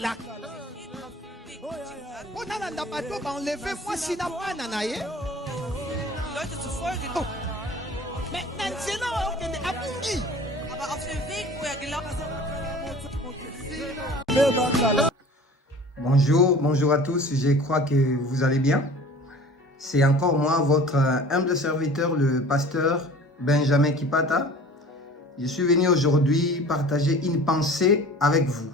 la enlevez-moi si n'a pas nanaye. Leute zu folgen. Mais Nansena Abungi. Aber auf dem Weg, wo gelaufen ist. Bonjour à tous, je crois que vous allez bien. C'est encore moi, votre humble serviteur, le pasteur Benjamin Kipata. Je suis venu aujourd'hui partager une pensée avec vous.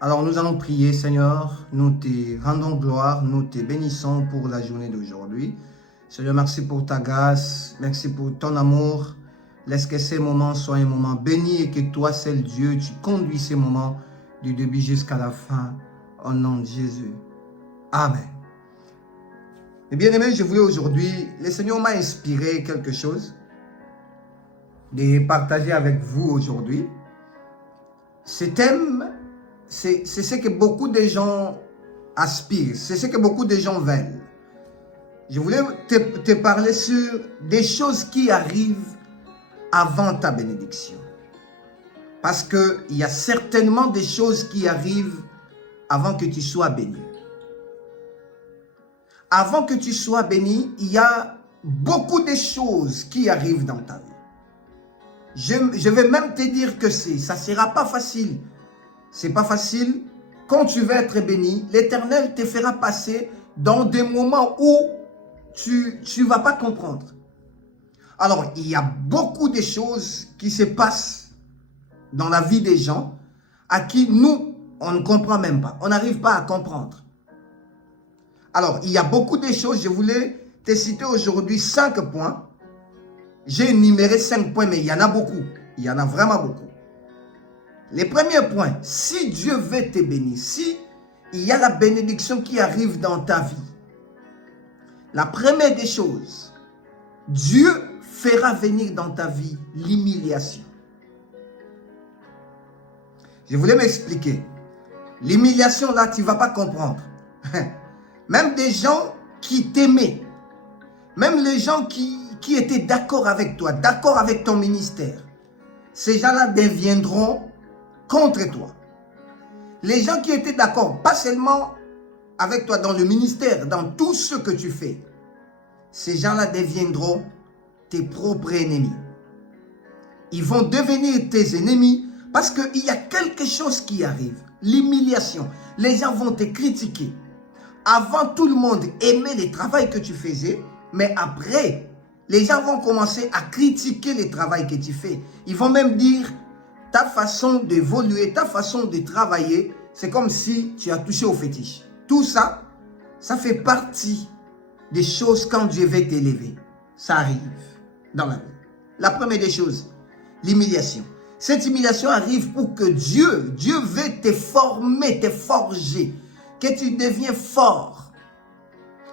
Alors nous allons prier, Seigneur, nous te rendons gloire, nous te bénissons pour la journée d'aujourd'hui. Seigneur, merci pour ta grâce, merci pour ton amour. Laisse que ces moments soient un moment béni et que toi, seul Dieu, tu conduis ces moments du début jusqu'à la fin. Au nom de Jésus. Amen. Et bien aimé, je voulais aujourd'hui, le Seigneur m'a inspiré quelque chose de partager avec vous aujourd'hui. Ce thème, c'est ce que beaucoup de gens aspirent, c'est ce que beaucoup de gens veulent. Je voulais te parler sur des choses qui arrivent avant ta bénédiction. Parce qu'il y a certainement des choses qui arrivent avant que tu sois béni. Avant que tu sois béni, il y a beaucoup de choses qui arrivent dans ta vie. Je vais même te dire que ça ne sera pas facile. Ce n'est pas facile. Quand tu veux être béni, l'Éternel te fera passer dans des moments où tu ne vas pas comprendre. Alors, il y a beaucoup de choses qui se passent dans la vie des gens à qui nous, on ne comprend même pas. On n'arrive pas à comprendre. Alors, il y a beaucoup de choses. Je voulais te citer aujourd'hui 5 points. J'ai énuméré 5 points, mais il y en a beaucoup. Il y en a vraiment beaucoup. Le premier point, si Dieu veut te bénir, si il y a la bénédiction qui arrive dans ta vie, la première des choses, Dieu fera venir dans ta vie l'humiliation. Je voulais m'expliquer. L'humiliation, là, tu ne vas pas comprendre. Même des gens qui t'aimaient, même les gens qui étaient d'accord avec toi, d'accord avec ton ministère, ces gens-là deviendront contre toi. Les gens qui étaient d'accord, pas seulement avec toi dans le ministère, dans tout ce que tu fais, ces gens-là deviendront tes propres ennemis. Ils vont devenir tes ennemis parce qu'il y a quelque chose qui arrive. L'humiliation. Les gens vont te critiquer. Avant, tout le monde aimait le travail que tu faisais, mais après, les gens vont commencer à critiquer le travail que tu fais. Ils vont même dire, ta façon d'évoluer, ta façon de travailler, c'est comme si tu as touché au fétiche. Tout ça, ça fait partie des choses quand Dieu veut t'élever. Ça arrive dans la vie. La première des choses, l'humiliation. Cette humiliation arrive pour que Dieu veut te former, te forger, que tu deviens fort.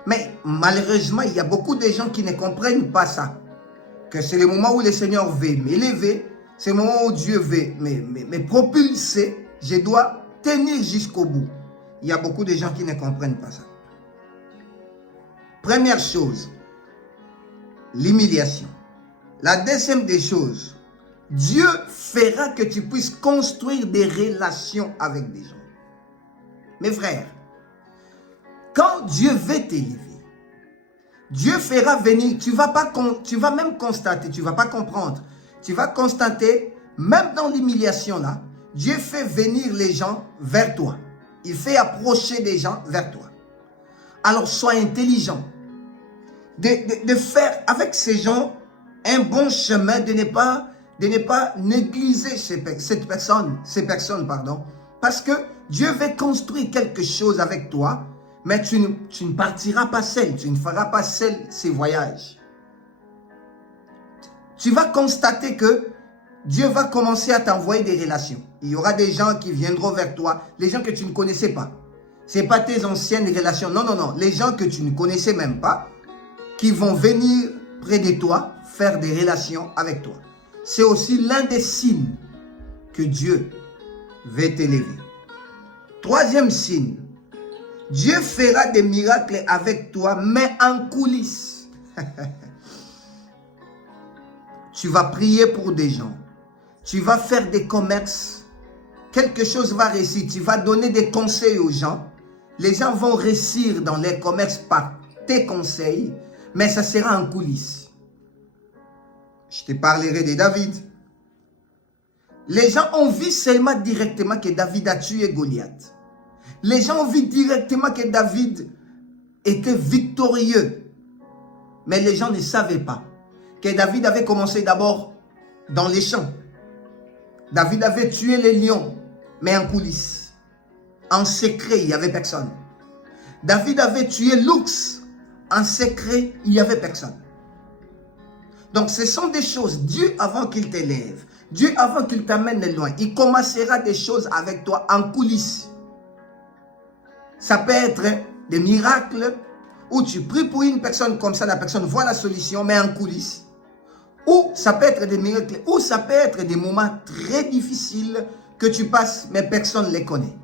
Mais malheureusement, il y a beaucoup de gens qui ne comprennent pas ça. Que c'est le moment où le Seigneur veut m'élever, c'est le moment où Dieu veut me propulser, je dois tenir jusqu'au bout. Il y a beaucoup de gens qui ne comprennent pas ça. Première chose, l'humiliation. La deuxième des choses, Dieu fera que tu puisses construire des relations avec des gens. Mes frères, quand Dieu veut t'élever, Dieu fera venir, tu vas même constater, tu ne vas pas comprendre, tu vas constater, même dans l'humiliation là, Dieu fait venir les gens vers toi. Il fait approcher des gens vers toi. Alors sois intelligent de faire avec ces gens un bon chemin, de ne pas négliger ces personnes, parce que Dieu veut construire quelque chose avec toi, mais tu ne partiras pas seul, tu ne feras pas seul ces voyages. Tu vas constater que Dieu va commencer à t'envoyer des relations. Il y aura des gens qui viendront vers toi, les gens que tu ne connaissais pas. Ce n'est pas tes anciennes relations, non, les gens que tu ne connaissais même pas, qui vont venir près de toi, faire des relations avec toi. C'est aussi l'un des signes que Dieu veut t'élever. Troisième signe, Dieu fera des miracles avec toi, mais en coulisses. Tu vas prier pour des gens. Tu vas faire des commerces quelque chose va réussir, tu vas donner des conseils aux gens, les gens vont réussir dans les commerces par tes conseils, mais ça sera en coulisses. Je te parlerai de David. Les gens ont vu seulement directement que David a tué Goliath. Les gens ont vu directement que David était victorieux. Mais les gens ne savaient pas que David avait commencé d'abord dans les champs. David avait tué les lions, mais en coulisses. En secret, il n'y avait personne. David avait tué l'ours. En secret, il n'y avait personne. Donc, ce sont des choses, Dieu avant qu'il t'élève, Dieu avant qu'il t'amène loin, il commencera des choses avec toi en coulisses. Ça peut être des miracles où tu pries pour une personne comme ça, la personne voit la solution, mais en coulisses. Ou ça peut être des miracles, ou ça peut être des moments très difficiles que tu passes, mais personne ne les connaît.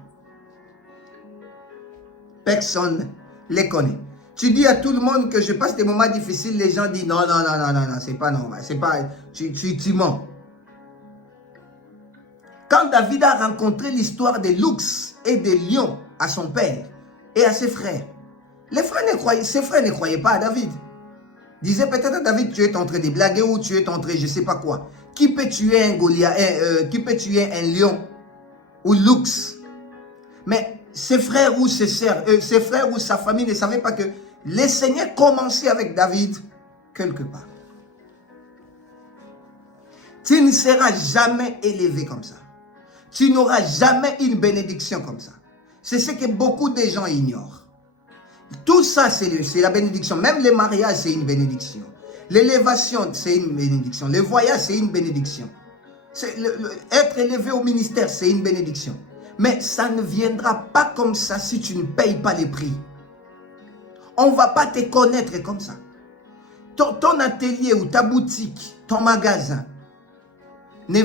Personne ne les connaît. Tu dis à tout le monde que je passe des moments difficiles, les gens disent non, c'est pas normal, c'est pas, tu mens. Quand David a rencontré l'histoire des loups et des lions à son père et à ses frères, ses frères ne croyaient pas à David. Disaient peut-être à David, tu es en train de blaguer ou tu es en train, je ne sais pas quoi. Qui peut tuer un Goliath, qui peut tuer un lion ou loups? Mais ses frères ou ses sœurs, ses frères ou sa famille ne savaient pas que le Seigneur commençait avec David quelque part. Tu ne seras jamais élevé comme ça. Tu n'auras jamais une bénédiction comme ça. C'est ce que beaucoup de gens ignorent. Tout ça, c'est la bénédiction. Même le mariage, c'est une bénédiction. L'élévation, c'est une bénédiction. Le voyage, c'est une bénédiction. Être élevé au ministère, c'est une bénédiction. Mais ça ne viendra pas comme ça si tu ne payes pas les prix. On ne va pas te connaître comme ça. Ton atelier ou ta boutique, ton magasin, ne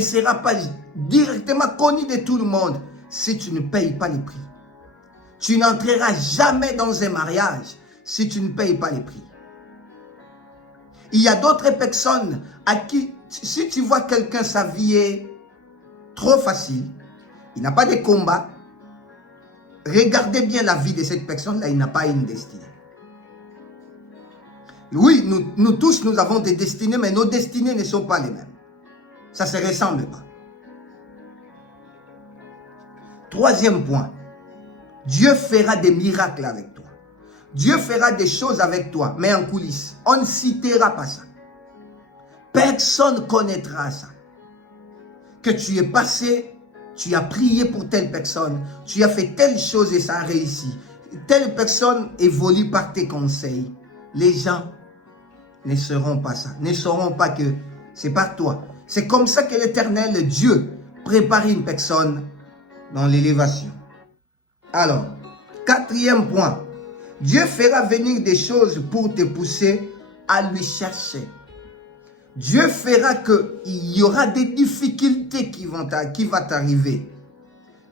sera pas directement connu de tout le monde si tu ne payes pas les prix. Tu n'entreras jamais dans un mariage si tu ne payes pas les prix. Il y a d'autres personnes à qui, si tu vois quelqu'un, sa vie est trop facile, il n'a pas de combat, regardez bien la vie de cette personne-là, il n'a pas une destinée. Oui, nous tous, nous avons des destinées, mais nos destinées ne sont pas les mêmes. Ça ne se ressemble pas. Troisième point, Dieu fera des miracles avec toi. Dieu fera des choses avec toi, mais en coulisses. On ne citera pas ça. Personne ne connaîtra ça. Que tu es passé, tu as prié pour telle personne, tu as fait telle chose et ça a réussi. Telle personne évolue par tes conseils. Les gens ne sauront pas ça, ne sauront pas que c'est par toi. C'est comme ça que l'Éternel Dieu prépare une personne dans l'élévation. Alors, quatrième point, Dieu fera venir des choses pour te pousser à lui chercher. Dieu fera qu'il y aura des difficultés qui vont t'arriver.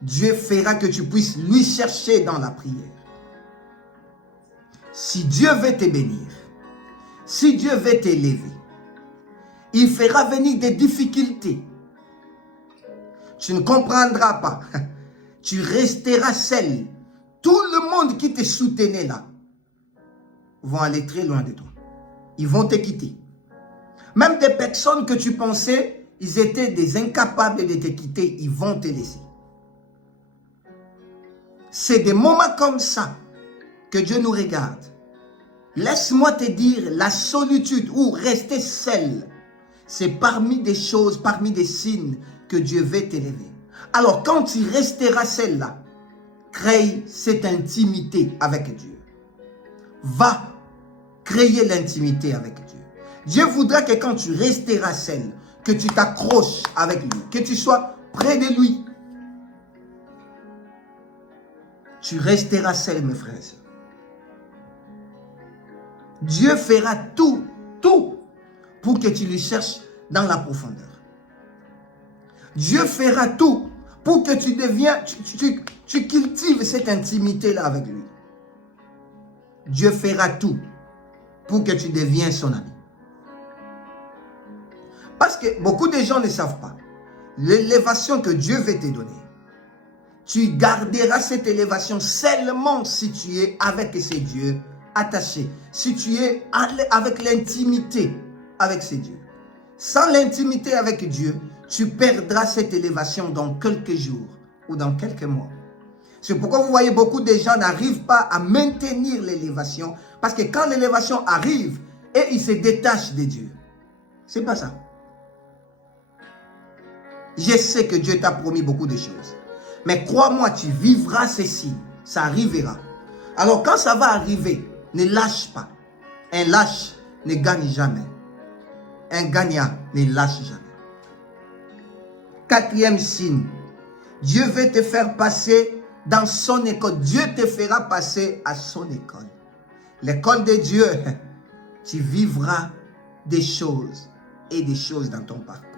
Dieu fera que tu puisses lui chercher dans la prière. Si Dieu veut te bénir, si Dieu veut t'élever, il fera venir des difficultés. Tu ne comprendras pas. Tu resteras seul. Tout le monde qui te soutenait là vont aller très loin de toi. Ils vont te quitter. Même des personnes que tu pensais, ils étaient des incapables de te quitter, ils vont te laisser. C'est des moments comme ça que Dieu nous regarde. Laisse-moi te dire, la solitude ou rester seul, c'est parmi des choses, parmi des signes que Dieu veut t'élever. Alors quand tu resteras seul là, crée cette intimité avec Dieu. Va créer l'intimité avec Dieu. Dieu voudra que quand tu resteras seul, que tu t'accroches avec lui, que tu sois près de lui. Tu resteras seul, mes frères et sœurs. Dieu fera tout pour que tu lui cherches dans la profondeur. Dieu fera tout pour que tu cultives cette intimité-là avec lui. Dieu fera tout pour que tu deviennes son ami. Parce que beaucoup de gens ne savent pas. l'élévation que Dieu veut te donner, tu garderas cette élévation seulement si tu es avec ces dieux attachés, si tu es avec l'intimité avec ces dieux. Sans l'intimité avec Dieu, tu perdras cette élévation dans quelques jours ou dans quelques mois. C'est pourquoi vous voyez beaucoup de gens n'arrivent pas à maintenir l'élévation, parce que quand l'élévation arrive, et ils se détachent de Dieu. C'est pas ça. Je sais que Dieu t'a promis beaucoup de choses. Mais crois-moi, tu vivras ceci. Ça arrivera. Alors quand ça va arriver, ne lâche pas. Un lâche ne gagne jamais. Un gagnant ne lâche jamais. Quatrième signe. Dieu veut te faire passer dans son école. Dieu te fera passer à son école. L'école de Dieu, tu vivras des choses et des choses dans ton parcours.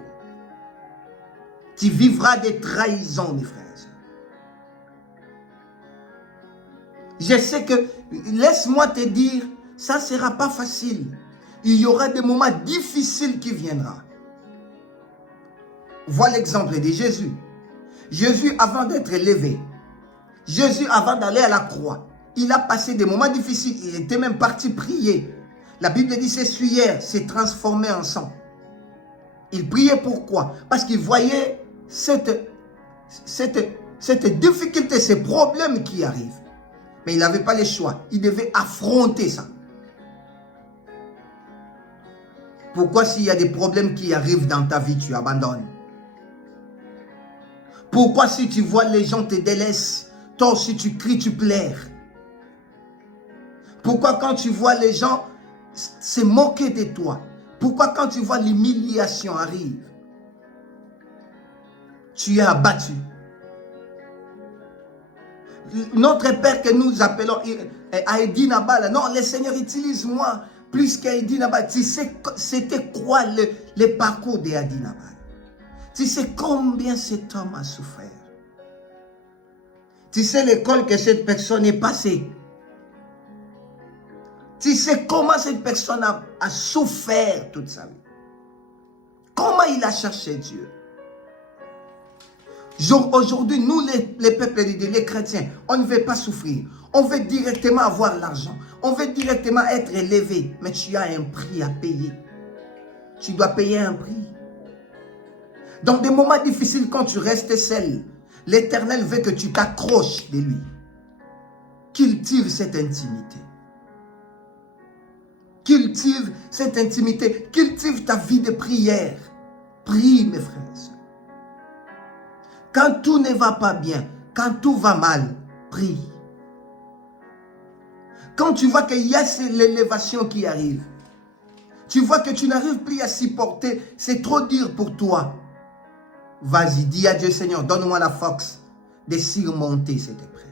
Tu vivras des trahisons, mes frères et sœurs. Je sais que, laisse-moi te dire, ça ne sera pas facile. Il y aura des moments difficiles qui viendront. Vois l'exemple de Jésus. Jésus, avant d'être élevé, Jésus, avant d'aller à la croix, il a passé des moments difficiles. Il était même parti prier. La Bible dit ses suaires s'est transformé en sang. Il priait pourquoi? Parce qu'il voyait cette difficulté, ces problèmes qui arrivent. Mais il n'avait pas le choix. Il devait affronter ça. Pourquoi s'il y a des problèmes qui arrivent dans ta vie, tu abandonnes? Pourquoi si tu vois les gens te délaissent, toi si tu cries, tu pleures? Pourquoi quand tu vois les gens se moquer de toi? Pourquoi quand tu vois l'humiliation arrive, tu es abattu? Notre Père que nous appelons Aïdi Nabal, non, le Seigneur utilise-moi plus qu'Aïdi Nabal. Tu sais, c'était quoi le parcours d'Aïdi Nabal? Tu sais combien cet homme a souffert? Tu sais l'école que cette personne est passée? Tu sais comment cette personne a souffert toute sa vie? Comment il a cherché Dieu? Aujourd'hui, nous les peuples de Dieu, les chrétiens, on ne veut pas souffrir. On veut directement avoir l'argent. On veut directement être élevé. Mais tu as un prix à payer. Tu dois payer un prix. Dans des moments difficiles, quand tu restes seul, l'Éternel veut que tu t'accroches de lui. Cultive cette intimité. Cultive cette intimité. Cultive ta vie de prière. Prie, mes frères et sœurs. Quand tout ne va pas bien, quand tout va mal, prie. Quand tu vois qu'il y a l'élévation qui arrive, tu vois que tu n'arrives plus à supporter, c'est trop dur pour toi. Vas-y, dis à Dieu, Seigneur, donne-moi la force de surmonter cette épreuve.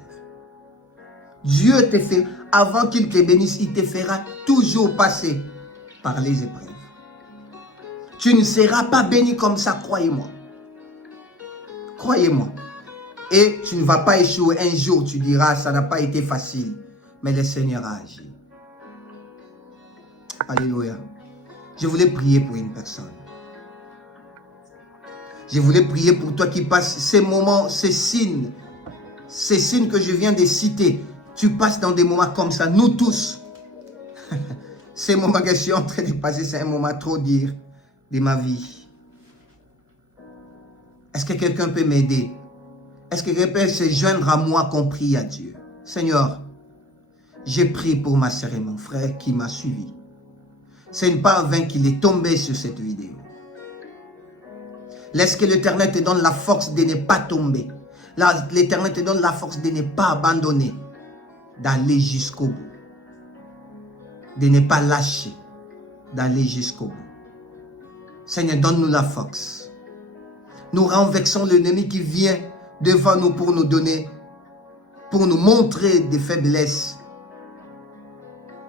Dieu te fait, avant qu'il te bénisse, il te fera toujours passer par les épreuves. Tu ne seras pas béni comme ça, croyez-moi. Croyez-moi. Et tu ne vas pas échouer un jour, tu diras, ça n'a pas été facile. Mais le Seigneur a agi. Alléluia. Je voulais prier pour une personne. Je voulais prier pour toi qui passes ces moments, ces signes que je viens de citer. Tu passes dans des moments comme ça, nous tous. Ces moments que je suis en train de passer, c'est un moment trop dur de ma vie. Est-ce que quelqu'un peut m'aider? Est-ce que quelqu'un peut se joindre à moi qu'on prie à Dieu? Seigneur, j'ai prié pour ma sœur et mon frère qui m'a suivi. Ce n'est pas en vain qu'il est tombé sur cette vidéo. Laisse que l'Éternel te donne la force de ne pas tomber. L'Éternel te donne la force de ne pas abandonner. D'aller jusqu'au bout. De ne pas lâcher. D'aller jusqu'au bout. Seigneur, donne-nous la force. Nous renversons l'ennemi qui vient devant nous pour nous donner, pour nous montrer des faiblesses,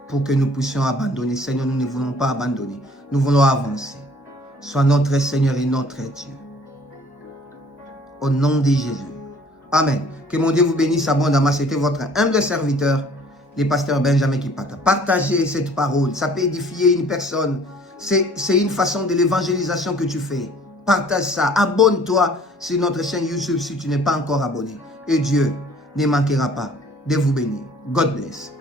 pour que nous puissions abandonner. Seigneur, nous ne voulons pas abandonner. Nous voulons avancer. Sois notre Seigneur et notre Dieu. Au nom de Jésus. Amen. Que mon Dieu vous bénisse abondamment. C'était votre humble serviteur, le pasteur Benjamin Kipata. Partagez cette parole. Ça peut édifier une personne. C'est une façon de l'évangélisation que tu fais. partage ça, abonne-toi sur notre chaîne YouTube si tu n'es pas encore abonné. Et Dieu ne manquera pas de vous bénir. God bless.